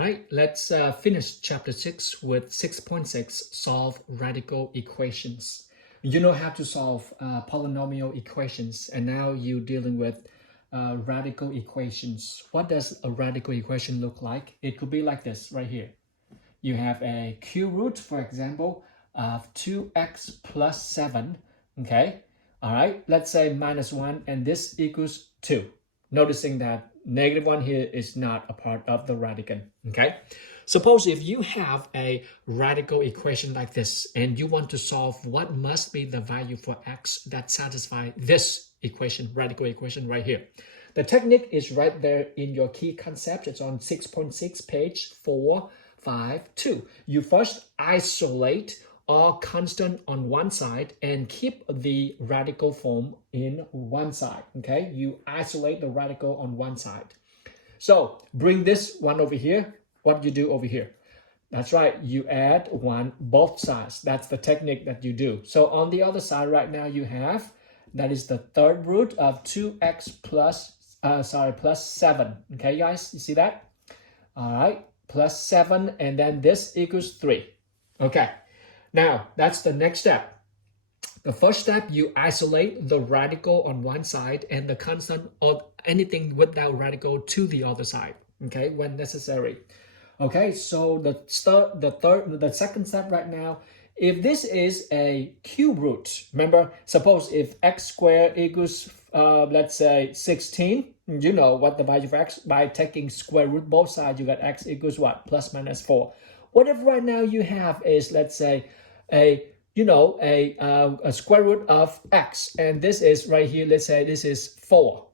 right, let's finish chapter 6 with 6.6, solve radical equations. You know how to solve polynomial equations, and now you're dealing with radical equations. What does a radical equation look like? It could be like this right here. You have a cube root, for example, of 2x plus 7, okay? All right, let's say minus 1, and this equals 2. Noticing that -1 here is not a part of the radicand, okay? Suppose if you have a radical equation like this, and you want to solve what must be the value for x that satisfy this equation, radical equation right here. The technique is right there in your key concept. It's on 6.6, page 452. You first isolate all constant on one side and keep the radical form in one side, okay? You isolate the radical on one side. So bring this one over here. What do you do over here? That's right, you add 1 both sides. That's the technique that you do. So on the other side right now you have, that is the third root of 2x plus 7. Okay, guys, you see that? All right, plus 7, and then this equals 3. Okay. Now, that's the next step. The first step, you isolate the radical on one side and the constant or anything without radical to the other side, okay, when necessary. Okay, so the second step right now, if this is a cube root, remember, suppose if x squared equals, let's say 16, you know what the value of x, by taking square root both sides, you got x equals what? Plus minus 4. What if right now you have is, let's say, a square root of x, and this is right here, let's say this is 4.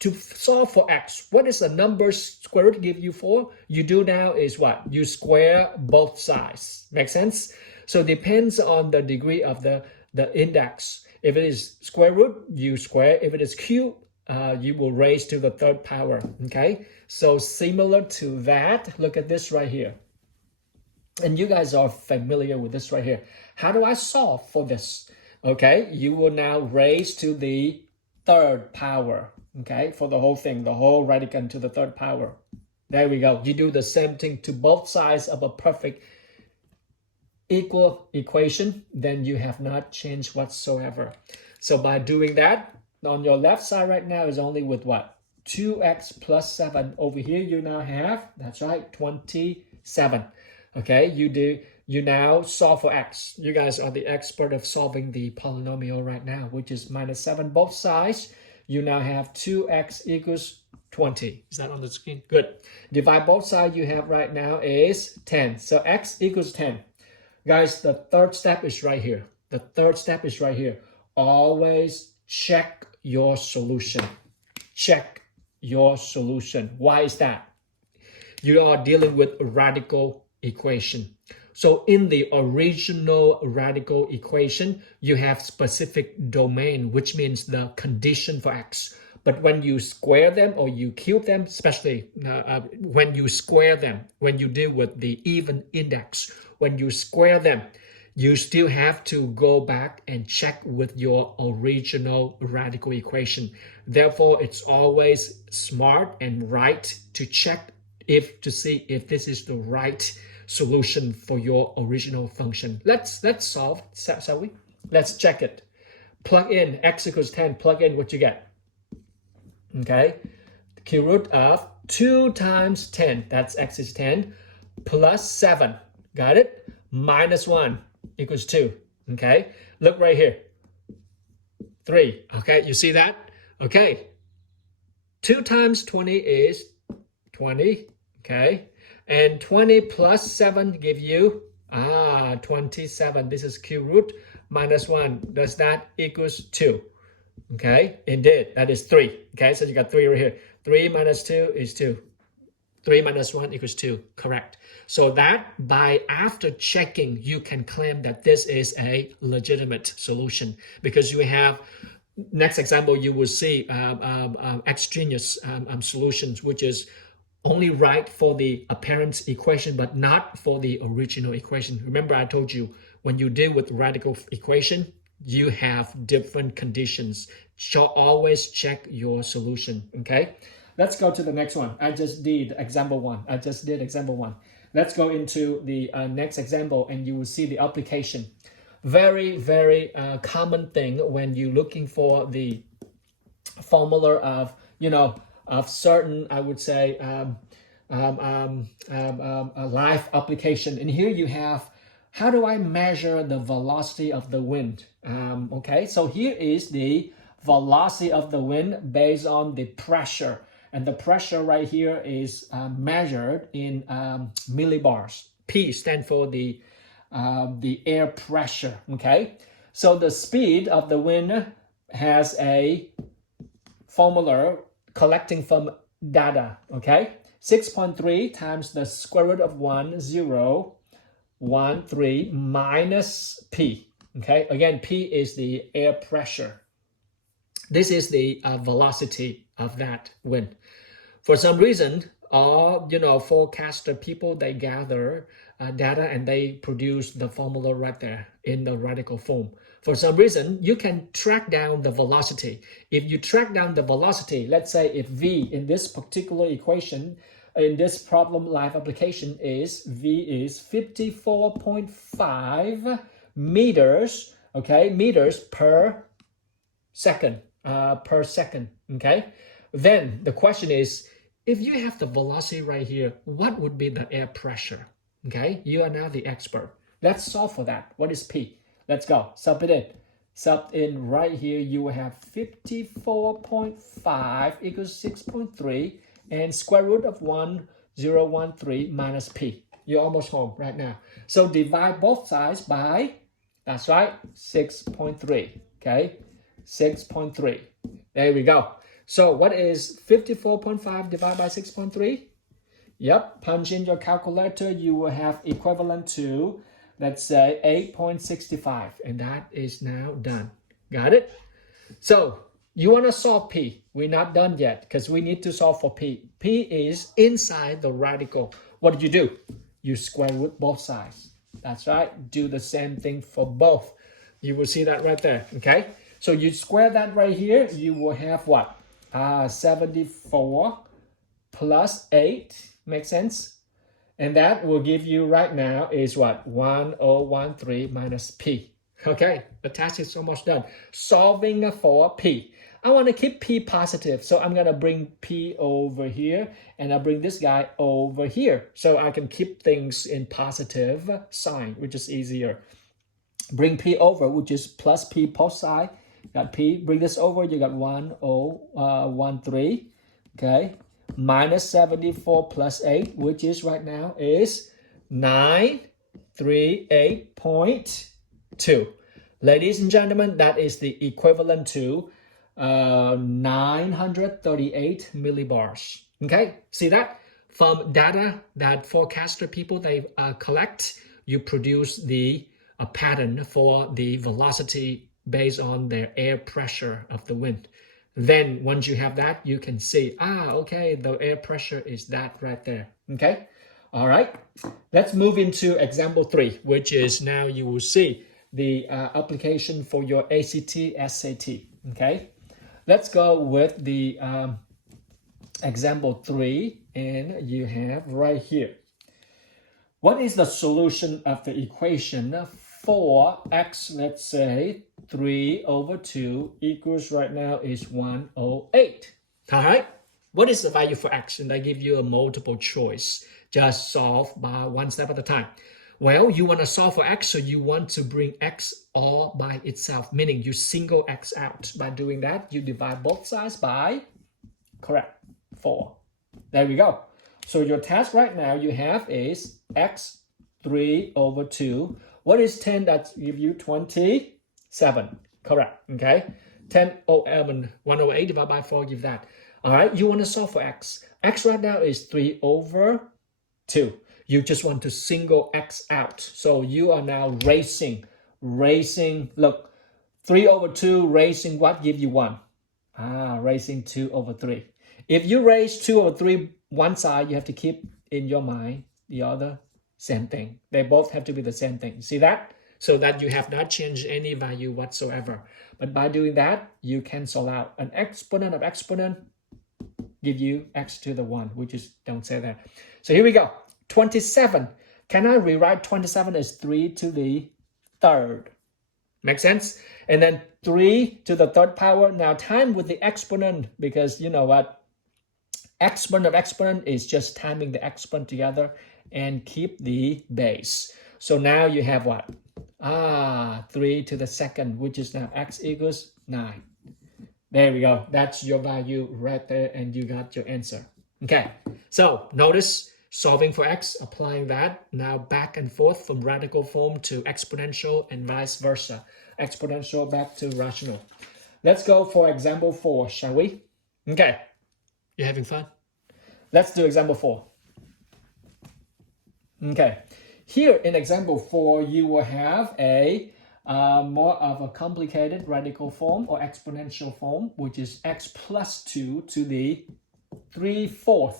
To solve for x, what is the number square root give you 4? You do now is what? You square both sides. Make sense? So depends on the degree of the index. If it is square root, you square. If it is cube, you will raise to the third power. Okay? So similar to that, look at this right here. And you guys are familiar with this right here. How do I solve for this? Okay, you will now raise to the third power, okay, for the whole thing, the whole radicand to the third power. There we go. You do the same thing to both sides of a perfect equal equation, then you have not changed whatsoever. So by doing that, on your left side right now is only with what? 2x plus 7. Over here you now have, that's right, 27. Okay, you now solve for x. You guys are the expert of solving the polynomial right now, which is minus 7 both sides. You now have 2x equals 20. Is that on the screen? Good. Divide both sides you have right now is 10. So x equals 10. Guys, the third step is right here. The third step is right here. Always check your solution. Check your solution. Why is that? You are dealing with radical equation. So in the original radical equation, you have specific domain, which means the condition for x. But when you square them or you cube them, especially when you square them, when you deal with the even index, when you square them, you still have to go back and check with your original radical equation. Therefore, it's always smart and right to check to see if this is the right solution for your original function. Let's solve, shall we? Let's check it. Plug in x equals 10, plug in what you get. Okay, the cube root of 2 times 10, that's x is 10, plus 7, got it? Minus 1 equals 2, okay? Look right here, 3, okay, you see that? Okay, 2 times 20 is 20, okay? And 20 plus 7 give you 27. This is cube root minus 1. Does that equals 2? Okay, indeed, that is 3. Okay, so you got 3 right here. 3 minus 2 is 2. 3 minus 1 equals 2, correct. So that by after checking, you can claim that this is a legitimate solution because you have, next example, you will see extraneous solutions, which is only right for the apparent equation, but not for the original equation. Remember, I told you, when you deal with radical equation, you have different conditions. So always check your solution, okay? Let's go to the next one. I just did example one. Let's go into the next example, and you will see the application. Very, very common thing when you're looking for the formula of, of certain, I would say, a live application. And here you have, how do I measure the velocity of the wind? Okay, so here is the velocity of the wind based on the pressure. And the pressure right here is measured in millibars. P stands for the air pressure, okay? So the speed of the wind has a formula collecting from data, okay? 6.3 times the square root of 1013 minus P, okay? Again, P is the air pressure. This is the velocity of that wind. For some reason, all forecaster people, they gather data and they produce the formula right there in the radical form. For some reason, you can track down the velocity. If you track down the velocity, let's say if V in this particular equation, in this problem live application is V is 54.5 meters, okay, meters per second, okay? Then the question is, if you have the velocity right here, what would be the air pressure? Okay, you are now the expert. Let's solve for that. What is P? Let's go. Sub it in. Sub in right here. You will have 54.5 equals 6.3 and square root of 1013 minus P. You're almost home right now. So divide both sides by, that's right, 6.3. Okay, 6.3. There we go. So what is 54.5 divided by 6.3? Yep, punch in your calculator. You will have equivalent to, let's say, 8.65. And that is now done. Got it? So you want to solve P. We're not done yet because we need to solve for P. P is inside the radical. What do? You square root both sides. That's right. Do the same thing for both. You will see that right there. Okay? So you square that right here. You will have what? 74 plus 8, makes sense? And that will give you right now is what? 1013 minus P. Okay, the task is almost done. Solving for P. I want to keep P positive, so I'm going to bring P over here, and I bring this guy over here, so I can keep things in positive sign, which is easier. Bring P over, which is plus P both sides. Got P, bring this over, you got 1013, okay? Minus 74 plus 8, which is right now is 938.2. Ladies and gentlemen, that is the equivalent to 938 millibars, okay? See that? From data that forecaster people, they collect, you produce the pattern for the velocity based on the air pressure of the wind. Then once you have that, you can see, okay, the air pressure is that right there, okay? All right, let's move into example 3, which is now you will see the application for your ACT, SAT, okay? Let's go with the example 3, and you have right here. What is the solution of the equation for x, let's say, 3 over 2 equals right now is 108. All right, what is the value for x? And I give you a multiple choice. Just solve by one step at a time. Well, you want to solve for x, so you want to bring x all by itself, meaning you single x out. By doing that, you divide both sides by, correct, 4. There we go. So your task right now you have is x 3 over 2. What is 10 that give you 27? Correct, okay? 108 divided by 4 give that. All right, you want to solve for x. X right now is 3 over 2. You just want to single x out. So you are now racing. Look, 3 over 2 racing what give you 1? Racing 2 over 3. If you raise 2 over 3 one side, you have to keep in your mind the other same thing. They both have to be the same thing. See that? So that you have not changed any value whatsoever. But by doing that, you cancel out an exponent of exponent, give you x to the 1. We just don't say that. So here we go. 27. Can I rewrite 27 as 3 to the third? Make sense? And then 3 to the third power. Now time with the exponent, because you know what? Exponent of exponent is just timing the exponent together and keep the base. So now you have what? 3 to the second, which is now x equals 9. There we go. That's your value right there, and you got your answer. Okay, so notice solving for x, applying that. Now back and forth from radical form to exponential and vice versa. Exponential back to rational. Let's go for example 4, shall we? Okay, you having fun? Let's do example 4. Okay, here in example 4, you will have a more of a complicated radical form or exponential form, which is x plus 2 to the 3/4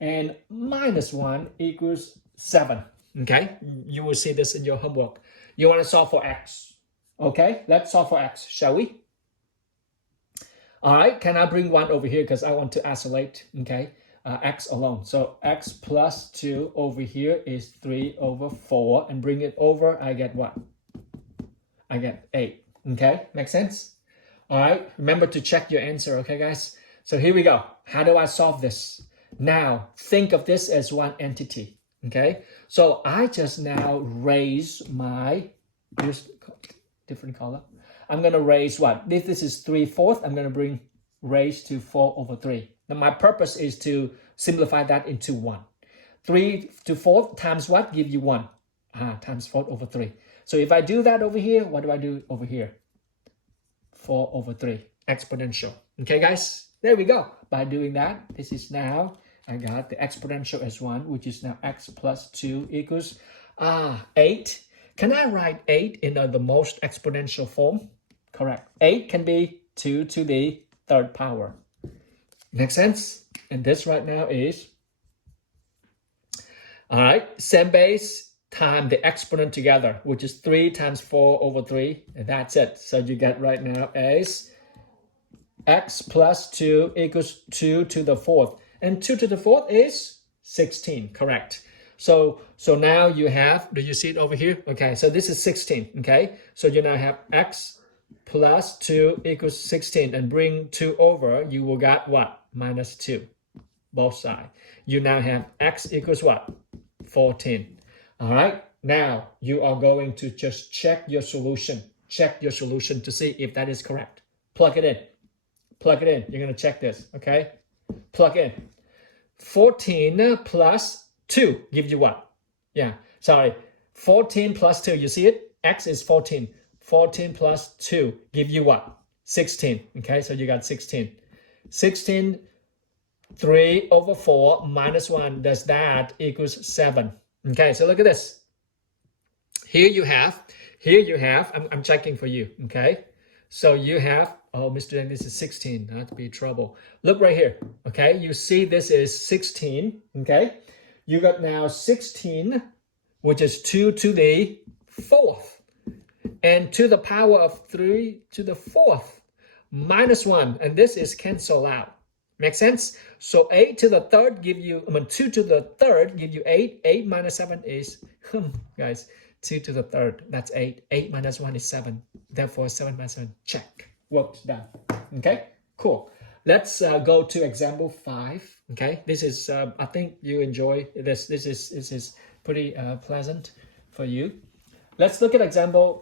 and minus 1 equals 7. Okay, you will see this in your homework. You want to solve for x. Okay, let's solve for x, shall we? All right, can I bring 1 over here because I want to isolate, okay, x alone. So x plus 2 over here is 3/4, and bring it over, I get what? I get 8. Okay, makes sense? All right, remember to check your answer, okay, guys? So here we go. How do I solve this? Now, think of this as one entity, okay? So I just now raise my, here's different color. I'm going to raise what? If this is 3/4, I'm going to bring raise to 4/3. Now, my purpose is to simplify that into 1. 3 to 4 times what? Give you 1. Times 4/3. So if I do that over here, what do I do over here? 4/3, exponential. Okay, guys? There we go. By doing that, this is now, I got the exponential as 1, which is now x plus 2 equals 8. Can I write 8 in the most exponential form? Correct. 8 can be 2 to the third power. Make sense? And this right now is, all right, same base time the exponent together, which is 3 times 4/3, and that's it. So you get right now is x plus 2 equals 2 to the 4th. And 2 to the 4th is 16, correct. So now you have, do you see it over here? Okay, so this is 16, okay? So you now have x plus 2 equals 16, and bring 2 over, you will get what? Minus 2, both sides. You now have x equals what? 14. All right, now you are going to just check your solution. Check your solution to see if that is correct. Plug it in. Plug it in. You're going to check this, okay? Plug in. 14 plus 2 gives you what? Yeah, sorry. 14 plus 2, you see it? X is 14. 14 plus 2 give you what? 16, okay? So you got 16. 16, 3/4 minus 1, does that equals 7? Okay, so look at this. Here you have, I'm checking for you, okay? So you have, oh, Mr. Deng, this is 16, that'd be trouble. Look right here, okay? You see this is 16, okay? You got now 16, which is 2 to the 4th, and to the power of 3 to the 4th, minus 1, and this is cancel out. Make sense? So 8 to the 3rd give you, 2 to the 3rd give you 8. 8 minus 7 is, guys, 2 to the 3rd. That's 8. 8 minus 1 is 7. Therefore, 7 minus 7, check. Worked done. Okay, cool. Let's go to example 5. Okay, this is, I think you enjoy this. This is pretty pleasant for you. Let's look at example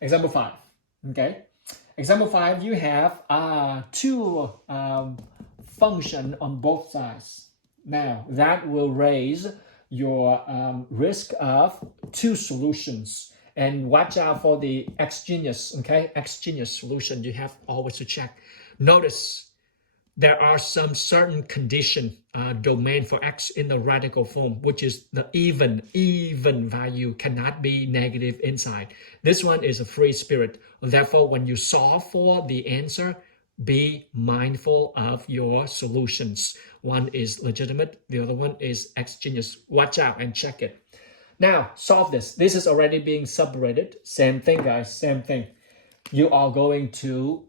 5. Okay. Example 5, you have 2 function on both sides. Now, that will raise your risk of 2 solutions. And watch out for the extraneous, okay? Extraneous solution, you have always to check. Notice there are some certain condition domain for x in the radical form, which is the even value cannot be negative inside. This one is a free spirit. Therefore, when you solve for the answer, be mindful of your solutions. One is legitimate, the other one is extraneous. Watch out and check it. Now, solve this. This is already being separated. Same thing, guys, same thing. You are going to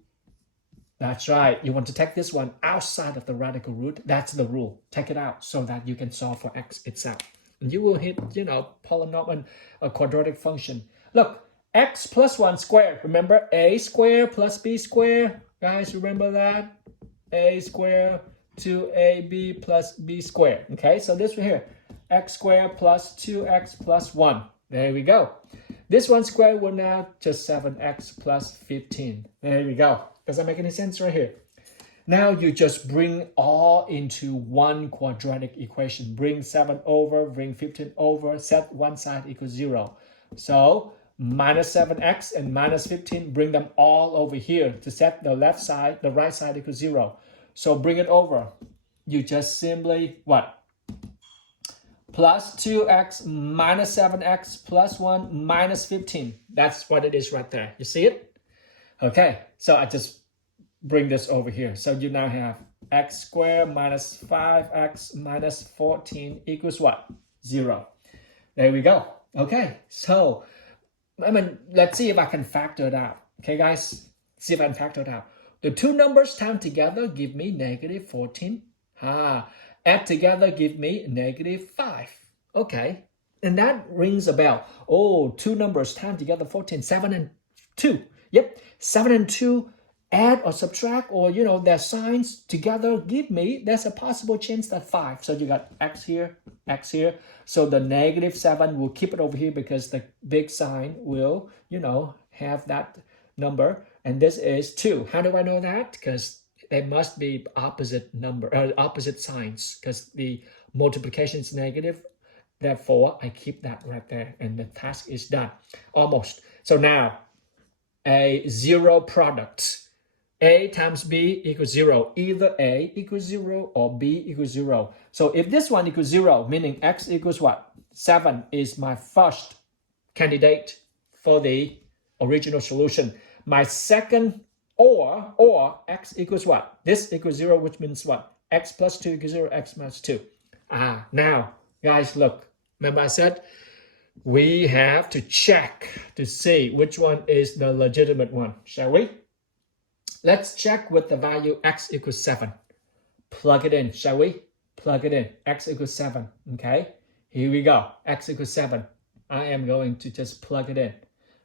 That's right. You want to take this one outside of the radical root. That's the rule. Take it out so that you can solve for x itself. And you will hit, polynomial, a quadratic function. Look, x plus 1 squared. Remember, a squared plus b squared. Guys, remember that? A squared 2ab plus b squared. Okay, so this one here, x squared plus 2x plus 1. There we go. This one squared will now just 7x plus 15. There we go. Does that make any sense right here? Now you just bring all into one quadratic equation. Bring 7 over, bring 15 over, set one side equals 0. So minus 7x and minus 15, bring them all over here to set the left side, the right side equals 0. So bring it over. You just simply, what? Plus 2x minus 7x plus 1 minus 15. That's what it is right there. You see it? Okay, so I just bring this over here. So you now have x squared minus 5x minus 14 equals what? 0. There we go. Okay, so let's see if I can factor it out. Okay, guys, see if I can factor it out. The two numbers times together give me negative 14. Add together give me negative 5. Okay, and that rings a bell. Oh, two numbers times together 14, 7 and 2. Yep, 7 and 2 add or subtract, or their signs together give me, there's a possible chance that 5. So you got x here. So the negative 7 will keep it over here because the big sign will, have that number. And this is 2. How do I know that? Because they must be opposite opposite signs, because the multiplication is negative. Therefore, I keep that right there, and the task is done. Almost. So now, a zero product. A times B equals 0. Either A equals 0 or B equals 0. So if this one equals 0, meaning x equals what? 7 is my first candidate for the original solution. My second or x equals what? This equals 0, which means what? X plus 2 equals 0, x minus 2. Now, guys, look. Remember I said we have to check to see which one is the legitimate one, shall we? Let's check with the value x equals 7. Plug it in, shall we? Plug it in. X equals 7. Okay, here we go. X equals 7. I am going to just plug it in.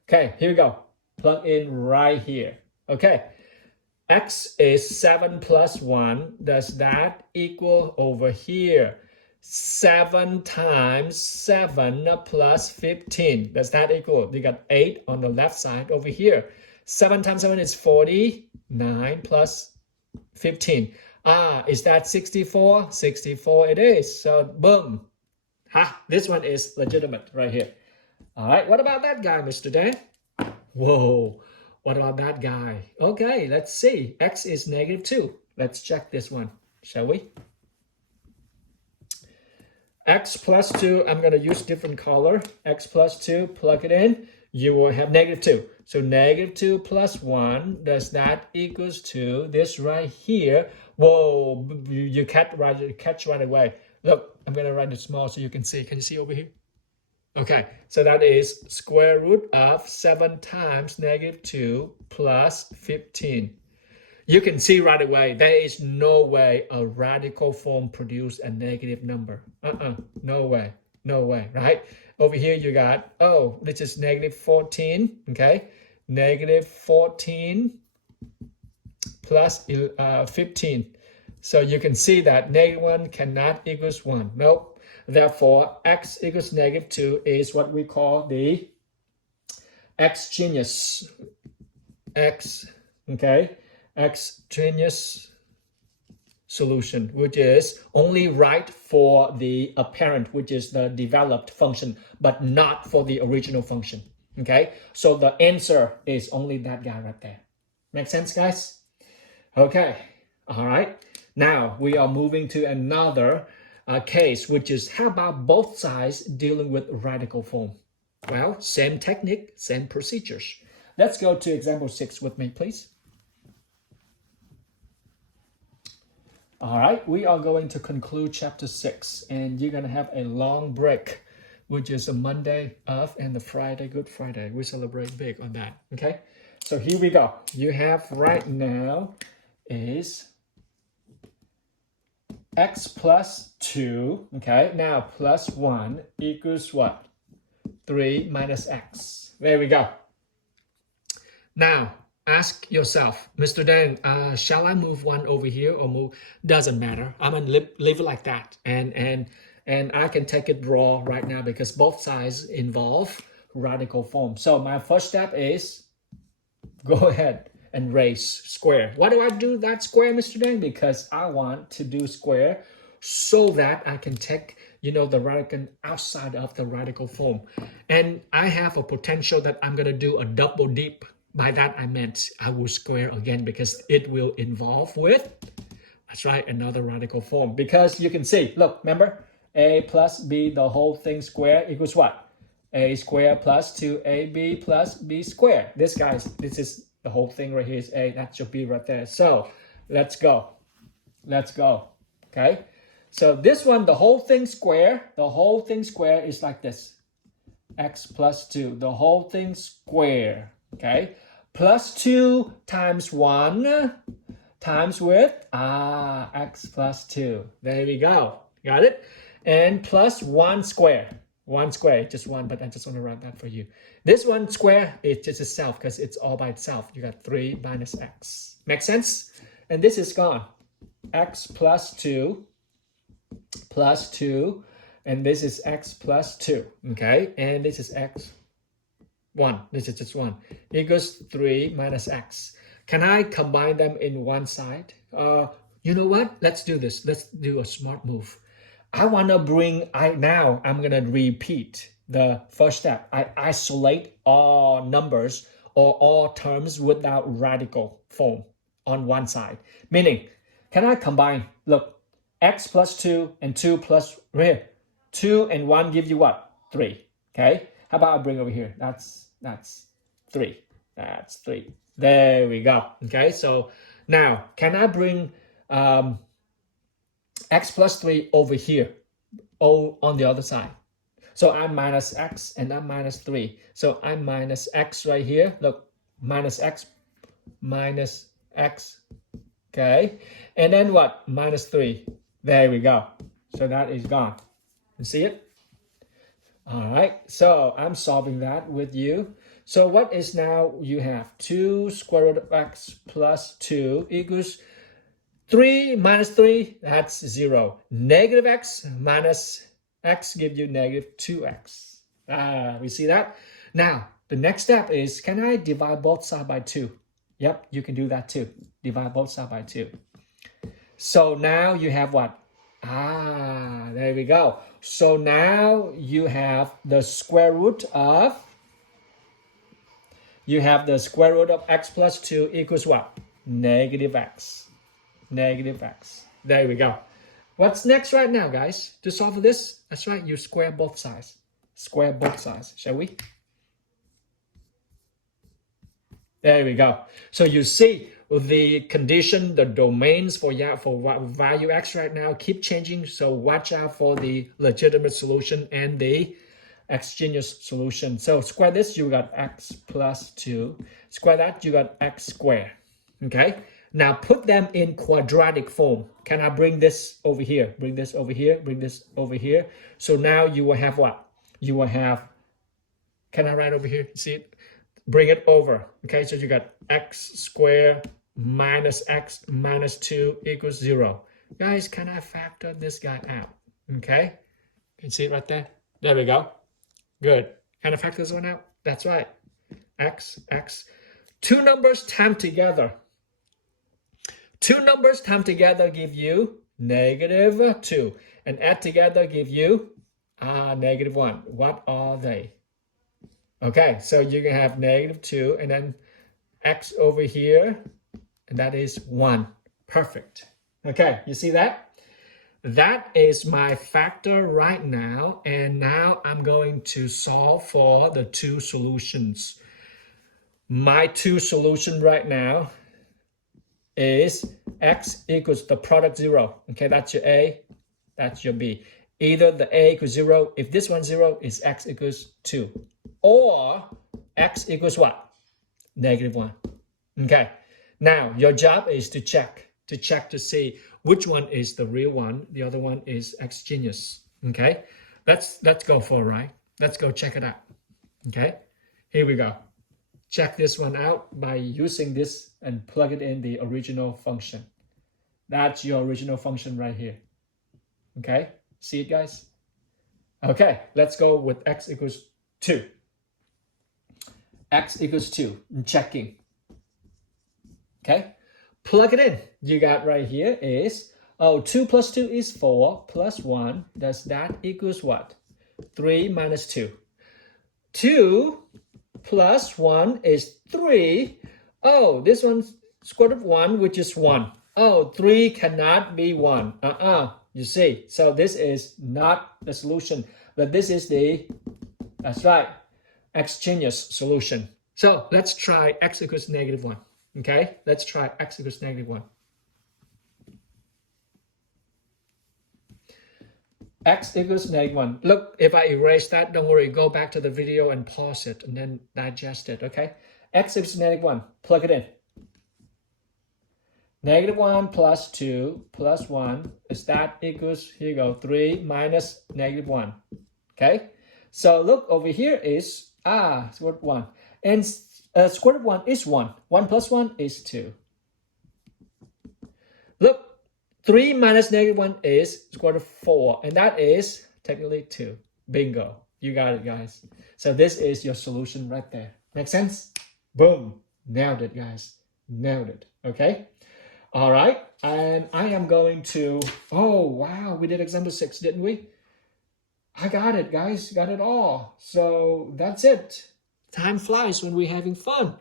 Okay, here we go. Plug in right here. Okay, x is 7 plus 1. Does that equal over here? 7 times 7 plus 15. Does that equal? You got 8 on the left side over here. 7 times 7 is 40. 9 plus 15. Is that 64? 64 it is. So boom. This one is legitimate right here. All right, what about that guy, Mr. Dan? Whoa, what about that guy? Okay, let's see. X is negative 2. Let's check this one, shall we? X plus 2, I'm going to use different color. X plus 2, plug it in. You will have negative 2. So negative 2 plus 1, does that equals to this right here? Whoa, you catch right away. Look, I'm going to write it small so you can see. Can you see over here? Okay, so that is square root of 7 times negative 2 plus 15. You can see right away, there is no way a radical form produce a negative number. No way, right? Over here you got, this is negative 14, okay? Negative 14 plus 15. So you can see that negative 1 cannot equals 1. Nope. Therefore, x equals negative 2 is what we call the extraneous solution, which is only right for the apparent, which is the developed function, but not for the original function. Okay, so the answer is only that guy right there. Make sense, guys? Okay, all right. Now we are moving to another case, which is how about both sides dealing with radical form? Well, same technique, same procedures. Let's go to example 6 with me, please. All right, we are going to conclude chapter 6, and you're going to have a long break, which is a Monday off and the Friday, Good Friday. We celebrate big on that, okay? So here we go. You have right now is x plus 2, okay, now plus 1 equals what? 3 minus x. There we go. Now, ask yourself, Mr. Dan, shall I move 1 over here or move? Doesn't matter. I'm going to leave it like that. And I can take it raw right now because both sides involve radical form. So my first step is go ahead and raise square. Why do I do that square, Mr. Dan? Because I want to do square so that I can take, the radical outside of the radical form. And I have a potential that I'm going to do a double dip. By that I meant I will square again because it will involve with, that's right, another radical form. Because you can see, look, remember, a plus b, the whole thing square equals what? A squared plus 2ab plus b squared. This is the whole thing right here is a, that should be right there. So let's go. Okay. So this one, the whole thing square is like this. X plus 2, the whole thing square. Okay. Plus 2 times 1 times with x plus 2. There we go. Got it? And plus 1 square. 1 square, just 1, but I just want to write that for you. This 1 square is just itself because it's all by itself. You got 3 minus x. Make sense? And this is gone. X plus 2, and this is x plus 2. Okay? And this is x 1. This is just 1. Equals 3 minus x. Can I combine them in one side? You know what? Let's do this. Let's do a smart move. I want to now I'm going to repeat the first step. I isolate all numbers or all terms without radical form on one side. Meaning, can I combine, look, x plus 2 and 2 plus, right here, 2 and 1 give you what? 3, okay? How about I bring over here? That's 3. That's 3. There we go, okay? So now, can I bring x plus 3 over here, on the other side? So I'm minus x and I'm minus 3. So I'm minus x right here. Look, minus x, okay? And then what? Minus 3. There we go. So that is gone. You see it? All right, so I'm solving that with you. So what is now you have 2 square root of x plus 2 equals 3 minus 3, that's 0. Negative x minus x gives you negative 2x. We see that? Now, the next step is, can I divide both sides by 2? Yep, you can do that too. Divide both sides by 2. So now you have what? There we go. So now you have the square root of, x plus 2 equals what? Negative x. Negative x. There we go. What's next right now, guys? To solve this, that's right, you square both sides. Square both sides, shall we? There we go. So you see the condition, the domains for value x right now keep changing. So watch out for the legitimate solution and the extraneous solution. So square this, you got x plus 2. Square that, you got x squared. Okay? Now put them in quadratic form. Can I bring this over here? Bring this over here, bring this over here. So now you will have what? You will have, can I write over here? See it? Bring it over. Okay, so you got x squared minus x minus 2 equals 0. Guys, can I factor this guy out? Okay, can you see it right there? There we go. Good. Can I factor this one out? That's right. X. Two numbers times together. Two numbers times together give you negative 2. And add together give you negative 1. What are they? Okay, so you can have negative 2 and then x over here. And that is 1. Perfect. Okay, you see that? That is my factor right now. And now I'm going to solve for the two solutions. My two solutions right now is x equals the product 0. Okay, that's your A, that's your B. Either the A equals 0, if this one's 0, is x equals 2. Or x equals what? Negative 1. Okay, Now, your job is to check to see which one is the real one, the other one is extraneous. Okay, let's go for it, right? Let's go check it out. Okay, here we go. Check this one out by using this and plug it in the original function. That's your original function right here. Okay, see it, guys? Okay, let's go with x equals 2. X equals 2, checking. Okay, plug it in. You got right here is, 2 plus 2 is 4 plus 1. Does that equals what? 3 minus 2. 2 plus 1 is 3. Oh, this one's square root of 1, which is 1. Oh, 3 cannot be 1. You see, so this is not the solution, but this is that's right, extraneous solution. So let's try x equals negative 1. Okay, let's try x equals negative 1. X equals negative 1. Look, if I erase that, don't worry, go back to the video and pause it and then digest it, okay? X equals negative 1, plug it in. Negative 1 plus 2 plus 1 is that equals, here you go, 3 minus negative 1. Okay? So look, over here is, square root of 1. And square root of 1 is 1. 1 plus 1 is 2. Look, 3 minus negative 1 is square root of 4. And that is technically 2. Bingo. You got it, guys. So this is your solution right there. Make sense? Boom. Nailed it, guys. Nailed it. Okay? All right, and I am going to, oh, wow, we did example 6, didn't we? I got it, guys, got it all. So that's it. Time flies when we're having fun.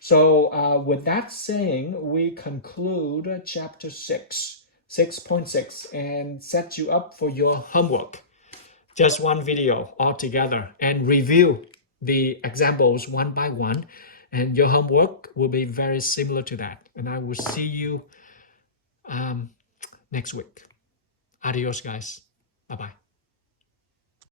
So with that saying, we conclude chapter 6, 6.6, and set you up for your homework. Just one video altogether, and review the examples one by one. And your homework will be very similar to that. And I will see you next week. Adios, guys. Bye-bye.